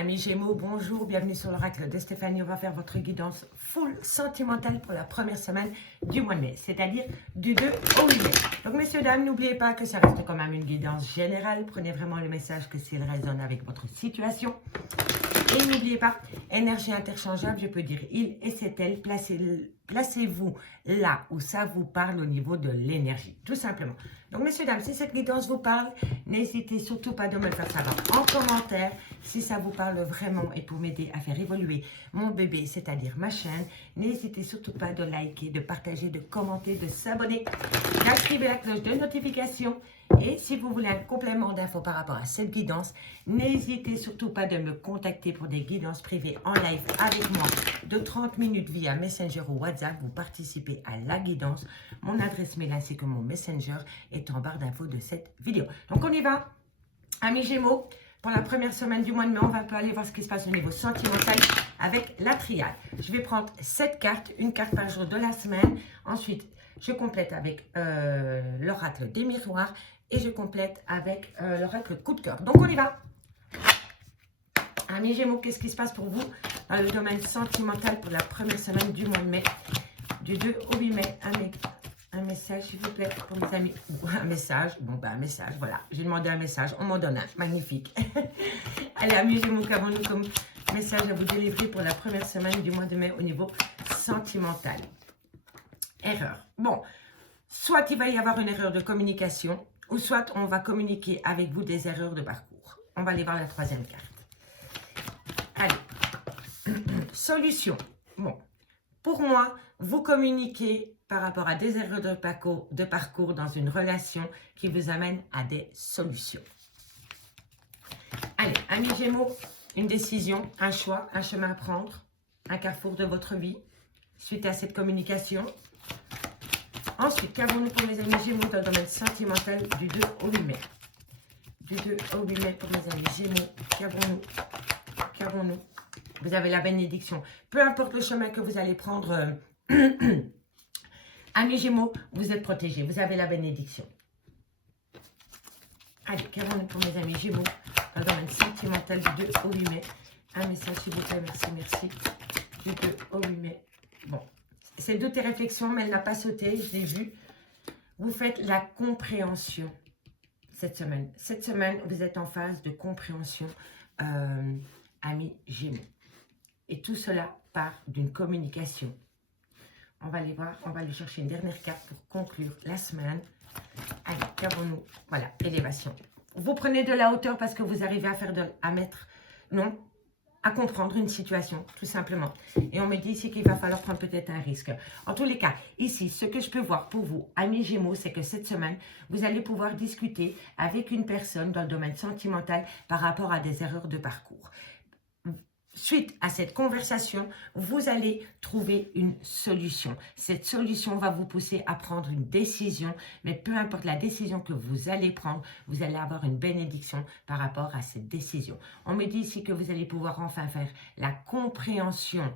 Amis Gémeaux, bonjour, bienvenue sur l'oracle de Stéphanie. On va faire votre guidance full sentimentale pour la première semaine du mois de mai, c'est-à-dire du 2 au 8 mai. Donc messieurs, dames, n'oubliez pas que ça reste quand même une guidance générale. Prenez vraiment le message que s'il résonne avec votre situation. Et n'oubliez pas, énergie interchangeable, je peux dire il et c'est elle. Placez-vous là où ça vous parle au niveau de l'énergie, tout simplement. Donc, messieurs, dames, si cette guidance vous parle, n'hésitez surtout pas de me le faire savoir en commentaire. Si ça vous parle vraiment et pour m'aider à faire évoluer mon bébé, c'est-à-dire ma chaîne, n'hésitez surtout pas de liker, de partager, de commenter, de s'abonner, d'activer la cloche de notification. Et si vous voulez un complément d'infos par rapport à cette guidance, n'hésitez surtout pas de me contacter pour des guidances privées en live avec moi de 30 minutes via Messenger ou WhatsApp. Vous participez à la guidance. Mon adresse mail ainsi que mon Messenger est en barre d'infos de cette vidéo. Donc on y va, amis Gémeaux. Pour la première semaine du mois de mai, on va un peu aller voir ce qui se passe au niveau sentimental avec la triade. Je vais prendre 7 cartes, une carte par jour de la semaine. Ensuite, je complète avec l'oracle des miroirs et je complète avec l'oracle coup de cœur. Donc, on y va. Amis Gémeaux, qu'est-ce qui se passe pour vous dans le domaine sentimental pour la première semaine du mois de mai, du 2 au 8 mai. Un message, s'il vous plaît, pour mes amis. Un message. Bon, ben, un message, voilà. J'ai demandé un message. On m'en donne un. Magnifique. Allez, amis Gémeaux, qu'avons-nous comme message à vous délivrer pour la première semaine du mois de mai au niveau sentimental? Erreur. Bon, soit il va y avoir une erreur de communication, ou soit on va communiquer avec vous des erreurs de parcours. On va aller voir la troisième carte. Allez. Solution. Bon, pour moi, vous communiquez par rapport à des erreurs de parcours dans une relation qui vous amène à des solutions. Allez, amis Gémeaux, une décision, un choix, un chemin à prendre, un carrefour de votre vie, suite à cette communication. Ensuite, qu'avons-nous pour mes amis Gémeaux dans le domaine sentimental du 2 au 8 mai? Du 2 au 8 mai pour mes amis Gémeaux, qu'avons-nous? Qu'avons-nous? Vous avez la bénédiction. Peu importe le chemin que vous allez prendre, amis Gémeaux, vous êtes protégés. Vous avez la bénédiction. Allez, qu'avons-nous pour mes amis Gémeaux dans le domaine sentimental du 2 au 8 mai? Un message, s'il vous plaît. Merci, merci. Du 2 au 8 mai. Bon, c'est doutes et réflexions, mais elle n'a pas sauté. Je l'ai vu. Vous faites la compréhension cette semaine. Cette semaine, vous êtes en phase de compréhension, amis Gémeaux. Et tout cela part d'une communication. On va aller voir, on va aller chercher une dernière carte pour conclure la semaine. Allez, qu'avons-nous? Voilà, élévation. Vous prenez de la hauteur parce que vous arrivez à comprendre une situation, tout simplement. Et on me dit ici qu'il va falloir prendre peut-être un risque. En tous les cas, ici, ce que je peux voir pour vous, amis Gémeaux, c'est que cette semaine, vous allez pouvoir discuter avec une personne dans le domaine sentimental par rapport à des erreurs de parcours. Suite à cette conversation, vous allez trouver une solution. Cette solution va vous pousser à prendre une décision, mais peu importe la décision que vous allez prendre, vous allez avoir une bénédiction par rapport à cette décision. On me dit ici que vous allez pouvoir enfin faire la compréhension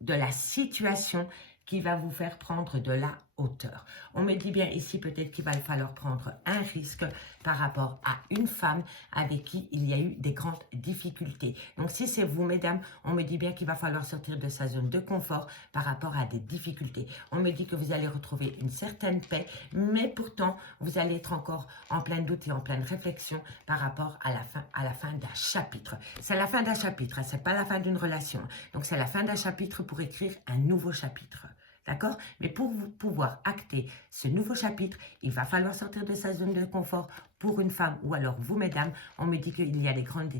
de la situation qui va vous faire prendre de la hauteur. On me dit bien ici peut-être qu'il va falloir prendre un risque par rapport à une femme avec qui il y a eu des grandes difficultés. Donc si c'est vous, mesdames, on me dit bien qu'il va falloir sortir de sa zone de confort par rapport à des difficultés. On me dit que vous allez retrouver une certaine paix, mais pourtant, vous allez être encore en plein doute et en pleine réflexion par rapport à la fin d'un chapitre. C'est la fin d'un chapitre, c'est pas la fin d'une relation. Donc c'est la fin d'un chapitre pour écrire un nouveau chapitre. D'accord? Mais pour vous pouvoir acter ce nouveau chapitre, il va falloir sortir de sa zone de confort pour une femme ou alors vous, mesdames. On me dit qu'il y a des grandes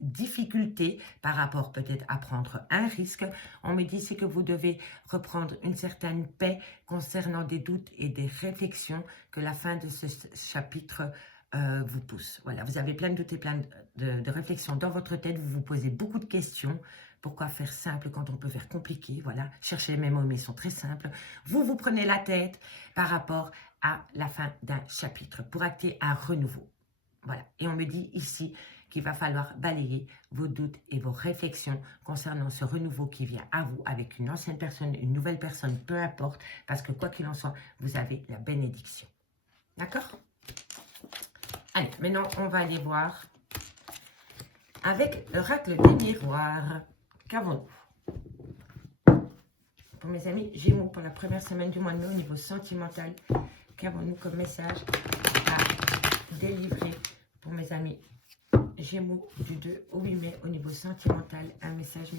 difficultés par rapport peut-être à prendre un risque. On me dit c'est que vous devez reprendre une certaine paix concernant des doutes et des réflexions que la fin de ce chapitre vous pousse. Voilà, vous avez plein de doutes et plein de réflexions dans votre tête. Vous vous posez beaucoup de questions. Pourquoi faire simple quand on peut faire compliqué? Voilà, cherchez les mots, mais ils sont très simples. Vous prenez la tête par rapport à la fin d'un chapitre pour acter un renouveau. Voilà, et on me dit ici qu'il va falloir balayer vos doutes et vos réflexions concernant ce renouveau qui vient à vous avec une ancienne personne, une nouvelle personne, peu importe, parce que quoi qu'il en soit, vous avez la bénédiction. D'accord? Allez, maintenant, on va aller voir avec l'oracle des miroirs. Qu'avons-nous pour mes amis Gémeaux pour la première semaine du mois de mai au niveau sentimental? Qu'avons-nous comme message à délivrer pour mes amis Gémeaux du 2 au 8 mai au niveau sentimental? Un message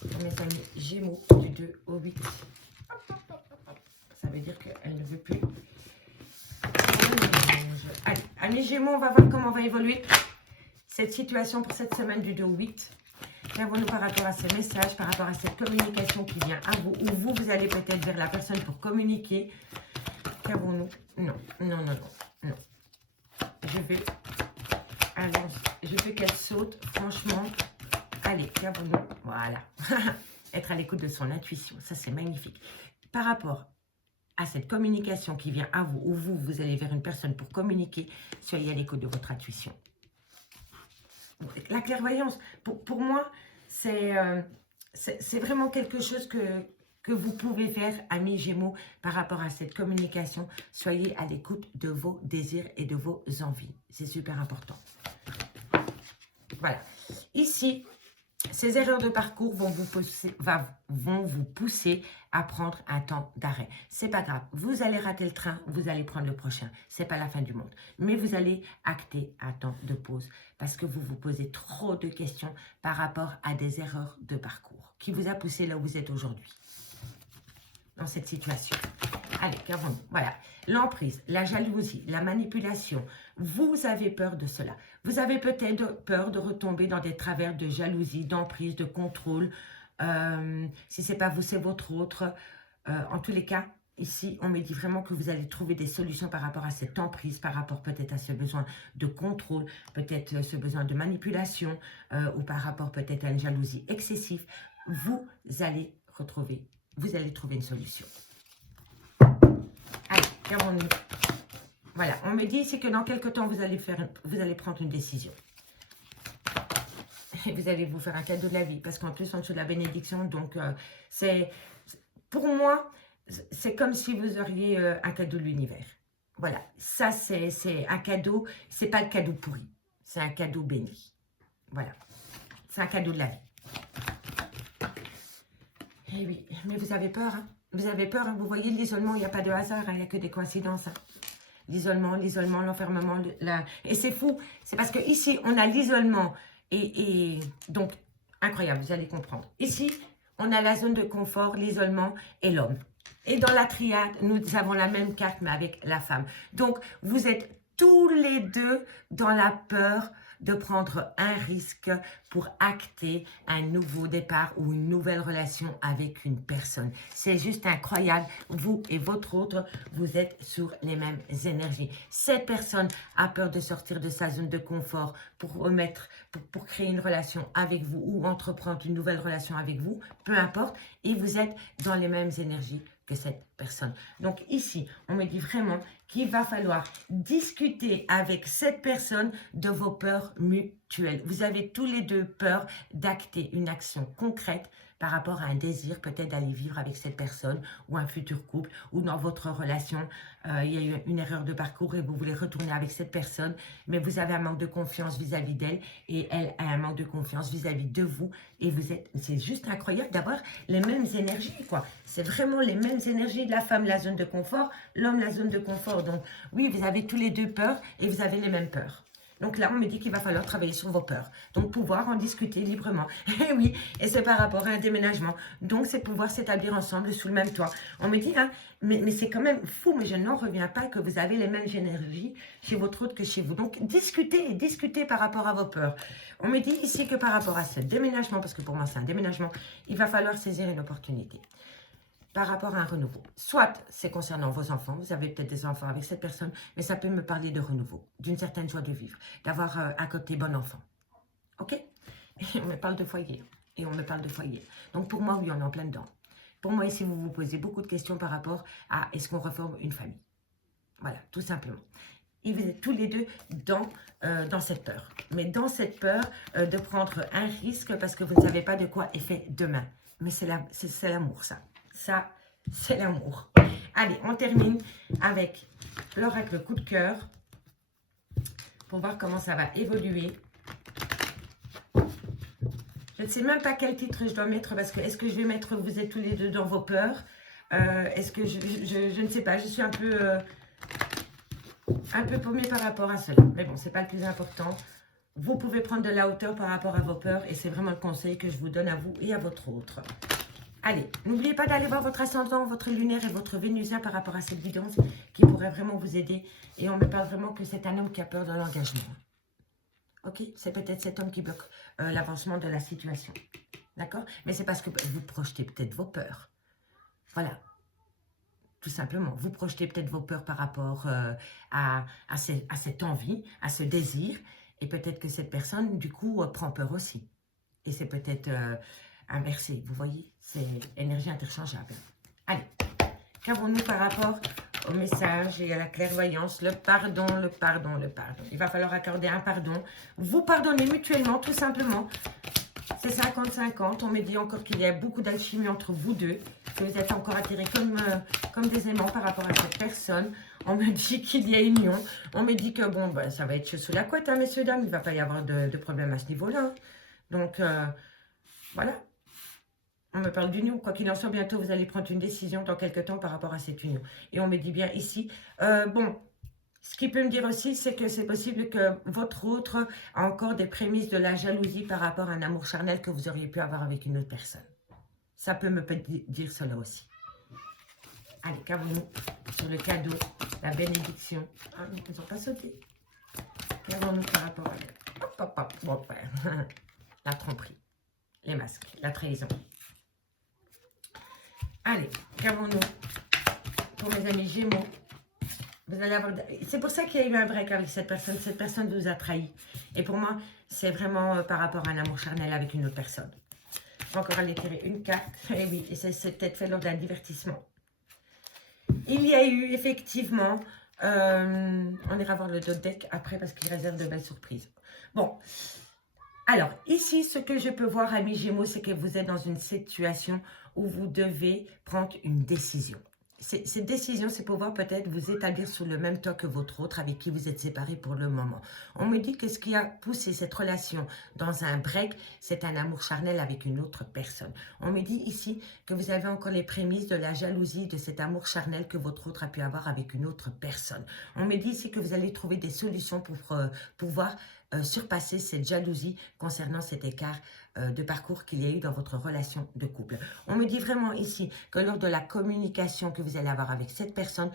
pour mes amis Gémeaux du 2 au 8. Ça veut dire qu'elle ne veut plus. Allez, amis Gémeaux, on va voir comment va évoluer cette situation pour cette semaine du 2 au 8. Qu'avons-nous par rapport à ce message, par rapport à cette communication qui vient à vous, ou vous allez peut-être vers la personne pour communiquer? Qu'avons-nous? Non, non, non, non, non. Je veux qu'elle saute, franchement. Allez, qu'avons-nous? Voilà. Être à l'écoute de son intuition, ça c'est magnifique. Par rapport à cette communication qui vient à vous, ou vous allez vers une personne pour communiquer, soyez à l'écoute de votre intuition. La clairvoyance, pour moi, c'est vraiment quelque chose que vous pouvez faire, amis Gémeaux, par rapport à cette communication. Soyez à l'écoute de vos désirs et de vos envies. C'est super important. Voilà. Ici, ces erreurs de parcours vont vous pousser à prendre un temps d'arrêt. C'est pas grave. Vous allez rater le train, vous allez prendre le prochain. C'est pas la fin du monde. Mais vous allez acter un temps de pause parce que vous vous posez trop de questions par rapport à des erreurs de parcours qui vous a poussé là où vous êtes aujourd'hui. Dans cette situation. Allez, qu'avons-nous? Voilà. L'emprise, la jalousie, la manipulation. Vous avez peur de cela. Vous avez peut-être peur de retomber dans des travers de jalousie, d'emprise, de contrôle. Si ce n'est pas vous, c'est votre autre. En tous les cas, ici, on me dit vraiment que vous allez trouver des solutions par rapport à cette emprise, par rapport peut-être à ce besoin de contrôle, peut-être ce besoin de manipulation, ou par rapport peut-être à une jalousie excessive. Vous allez trouver une solution. Allez, qu'avons-nous? Voilà, on me dit ici que dans quelques temps, vous allez prendre une décision. Et vous allez vous faire un cadeau de la vie, parce qu'en plus, en dessous de la bénédiction, donc pour moi, c'est comme si vous auriez un cadeau de l'univers. Voilà, ça c'est un cadeau, c'est pas le cadeau pourri, c'est un cadeau béni. Voilà, c'est un cadeau de la vie. Eh oui, mais vous avez peur, hein? Vous avez peur, hein? Vous voyez l'isolement, il n'y a pas de hasard, hein? Il n'y a que des coïncidences. Hein? L'isolement, l'enfermement, et c'est fou, c'est parce que ici on a l'isolement, et donc, incroyable, vous allez comprendre. Ici, on a la zone de confort, l'isolement et l'homme. Et dans la triade, nous avons la même carte, mais avec la femme. Donc, vous êtes tous les deux dans la peur de prendre un risque pour acter un nouveau départ ou une nouvelle relation avec une personne. C'est juste incroyable. Vous et votre autre, vous êtes sur les mêmes énergies. Cette personne a peur de sortir de sa zone de confort pour créer une relation avec vous ou entreprendre une nouvelle relation avec vous, peu importe, et vous êtes dans les mêmes énergies que cette personne. Donc ici, on me dit vraiment qu'il va falloir discuter avec cette personne de vos peurs mutuelles. Vous avez tous les deux peur d'acter une action concrète par rapport à un désir peut-être d'aller vivre avec cette personne ou un futur couple, ou dans votre relation, il y a eu une erreur de parcours et vous voulez retourner avec cette personne, mais vous avez un manque de confiance vis-à-vis d'elle et elle a un manque de confiance vis-à-vis de vous, et c'est juste incroyable d'avoir les mêmes énergies, quoi. C'est vraiment les mêmes énergies, de la femme, la zone de confort, l'homme, la zone de confort. Donc oui, vous avez tous les deux peur et vous avez les mêmes peurs. Donc là, on me dit qu'il va falloir travailler sur vos peurs. Donc, pouvoir en discuter librement. Et oui, et c'est par rapport à un déménagement. Donc, c'est pouvoir s'établir ensemble sous le même toit. On me dit, hein, mais c'est quand même fou, mais je n'en reviens pas que vous avez les mêmes énergies chez votre autre que chez vous. Donc, discutez par rapport à vos peurs. On me dit ici que par rapport à ce déménagement, parce que pour moi, c'est un déménagement, il va falloir saisir une opportunité. Par rapport à un renouveau. Soit c'est concernant vos enfants, vous avez peut-être des enfants avec cette personne, mais ça peut me parler de renouveau, d'une certaine joie de vivre, d'avoir un côté bon enfant. Ok? Et on me parle de foyer. Et on me parle de foyer. Donc pour moi, oui, on est en plein dedans. Pour moi, ici, vous vous posez beaucoup de questions par rapport à est-ce qu'on reforme une famille? Voilà, tout simplement. Et vous êtes tous les deux dans cette peur. Mais dans cette peur de prendre un risque parce que vous ne savez pas de quoi est fait demain. Mais c'est l'amour, ça. Ça, c'est l'amour. Allez, on termine avec l'oracle coup de cœur pour voir comment ça va évoluer Je ne sais même pas quel titre je dois mettre parce que est-ce que je vais mettre vous êtes tous les deux dans vos peurs? Est-ce que je ne sais pas, je suis un peu paumée par rapport à cela. Mais bon, c'est pas le plus important. Vous pouvez prendre de la hauteur par rapport à vos peurs et c'est vraiment le conseil que je vous donne à vous et à votre autre. Allez, n'oubliez pas d'aller voir votre ascendant, votre lunaire et votre vénusien par rapport à cette vidéo qui pourrait vraiment vous aider. Et on me parle vraiment que c'est un homme qui a peur de l'engagement. Ok, c'est peut-être cet homme qui bloque l'avancement de la situation. D'accord? Mais c'est parce que vous projetez peut-être vos peurs. Voilà. Tout simplement. Vous projetez peut-être vos peurs par rapport à cette envie, à ce désir. Et peut-être que cette personne, du coup, prend peur aussi. Et c'est peut-être inversé. Vous voyez? C'est énergie interchangeable. Allez. Qu'avons-nous par rapport au message et à la clairvoyance? Le pardon, le pardon, le pardon. Il va falloir accorder un pardon. Vous pardonnez mutuellement, tout simplement. C'est 50-50. On me dit encore qu'il y a beaucoup d'alchimie entre vous deux. Que vous êtes encore attirés comme des aimants par rapport à cette personne. On me dit qu'il y a union. On me dit que bon, ben, ça va être chaud sous la couette, hein, messieurs, dames. Il ne va pas y avoir de problème à ce niveau-là. Hein. Donc, voilà. On me parle d'union. Quoi qu'il en soit, bientôt, vous allez prendre une décision dans quelques temps par rapport à cette union. Et on me dit bien ici, bon, ce qui peut me dire aussi, c'est que c'est possible que votre autre a encore des prémices de la jalousie par rapport à un amour charnel que vous auriez pu avoir avec une autre personne. Ça peut me dire cela aussi. Allez, qu'avons-nous sur le cadeau, la bénédiction? Ah, ils n'ont pas sauté. Qu'avons-nous par rapport à... Hop, hop, hop. Bon, ben, la tromperie, les masques, la trahison. Allez, qu'avons-nous pour mes amis Gémeaux? Vous allez avoir... C'est pour ça qu'il y a eu un break avec cette personne. Cette personne vous a trahi. Et pour moi, c'est vraiment par rapport à un amour charnel avec une autre personne. Je vais encore aller tirer une carte. Et oui, et c'est peut-être fait lors d'un divertissement. Il y a eu effectivement... on ira voir le dos deck après parce qu'il réserve de belles surprises. Bon. Alors, ici, ce que je peux voir, amis Gémeaux, c'est que vous êtes dans une situation où vous devez prendre une décision. Cette décision, c'est pouvoir peut-être vous établir sous le même toit que votre autre avec qui vous êtes séparés pour le moment. On me dit que ce qui a poussé cette relation dans un break, c'est un amour charnel avec une autre personne. On me dit ici que vous avez encore les prémices de la jalousie, de cet amour charnel que votre autre a pu avoir avec une autre personne. On me dit ici que vous allez trouver des solutions pour pouvoir surpasser cette jalousie concernant cet écart de parcours qu'il y a eu dans votre relation de couple. On me dit vraiment ici que lors de la communication que vous allez avoir avec cette personne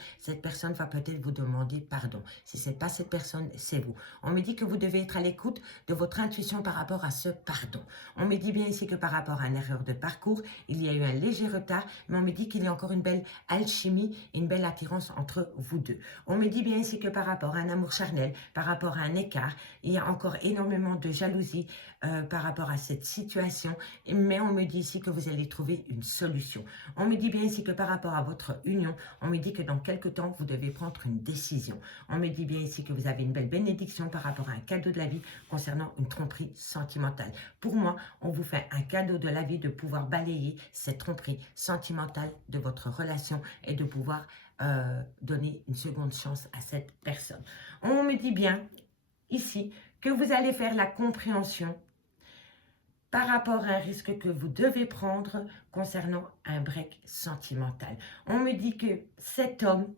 va peut-être vous demander pardon. Si ce n'est pas cette personne, c'est vous. On me dit que vous devez être à l'écoute de votre intuition par rapport à ce pardon. On me dit bien ici que par rapport à une erreur de parcours, il y a eu un léger retard, mais on me dit qu'il y a encore une belle alchimie et une belle attirance entre vous deux. On me dit bien ici que par rapport à un amour charnel, par rapport à un écart, il y a encore énormément de jalousie par rapport à cette situation, mais on me dit ici que vous allez trouver une solution. On me dit bien ici que par rapport à votre union, on me dit que dans quelques temps, vous devez prendre une décision. On me dit bien ici que vous avez une belle bénédiction par rapport à un cadeau de la vie concernant une tromperie sentimentale. Pour moi, on vous fait un cadeau de la vie de pouvoir balayer cette tromperie sentimentale de votre relation et de pouvoir donner une seconde chance à cette personne. On me dit bien ici que vous allez faire la compréhension par rapport à un risque que vous devez prendre concernant un break sentimental. On me dit que cet homme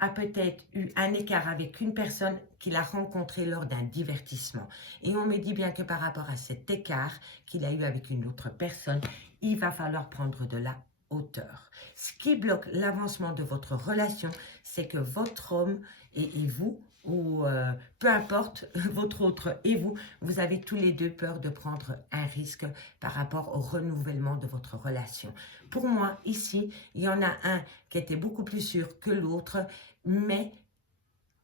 a peut-être eu un écart avec une personne qu'il a rencontrée lors d'un divertissement. Et on me dit bien que par rapport à cet écart qu'il a eu avec une autre personne, il va falloir prendre de la hauteur. Ce qui bloque l'avancement de votre relation, c'est que votre homme et vous, ou peu importe, votre autre et vous, vous avez tous les deux peur de prendre un risque par rapport au renouvellement de votre relation. Pour moi, ici, il y en a un qui était beaucoup plus sûr que l'autre, mais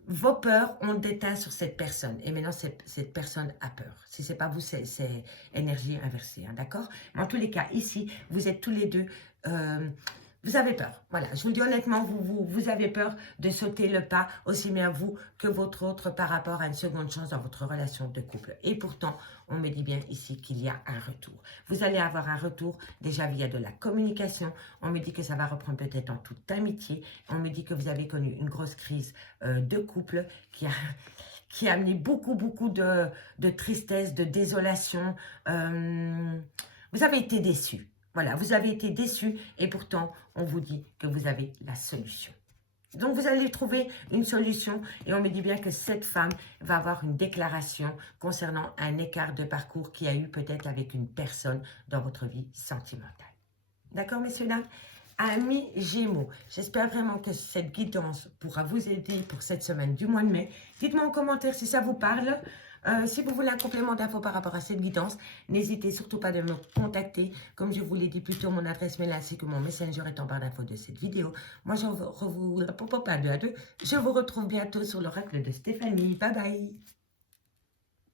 vos peurs ont déteint sur cette personne. Et maintenant, cette personne a peur. Si ce n'est pas vous, c'est énergie inversée, hein, d'accord? En tous les cas, ici, vous êtes tous les deux... vous avez peur, voilà, je vous le dis honnêtement, vous avez peur de sauter le pas, aussi bien vous que votre autre par rapport à une seconde chance dans votre relation de couple. Et pourtant, on me dit bien ici qu'il y a un retour. Vous allez avoir un retour déjà via de la communication. On me dit que ça va reprendre peut-être en toute amitié. On me dit que vous avez connu une grosse crise de couple qui qui a amené beaucoup de tristesse, de désolation. Vous avez été déçus. Voilà, vous avez été déçus et pourtant, on vous dit que vous avez la solution. Donc, vous allez trouver une solution et on me dit bien que cette femme va avoir une déclaration concernant un écart de parcours qu'il y a eu peut-être avec une personne dans votre vie sentimentale. D'accord, messieurs, dames? Amis Gémeaux, j'espère vraiment que cette guidance pourra vous aider pour cette semaine du mois de mai. Dites-moi en commentaire si ça vous parle. Si vous voulez un complément d'infos par rapport à cette guidance, n'hésitez surtout pas de me contacter. Comme je vous l'ai dit plus tôt, mon adresse mail ainsi que mon messenger est en barre d'infos de cette vidéo. Moi, je vous retrouve bientôt sur l'oracle de Stéphanie. Bye bye!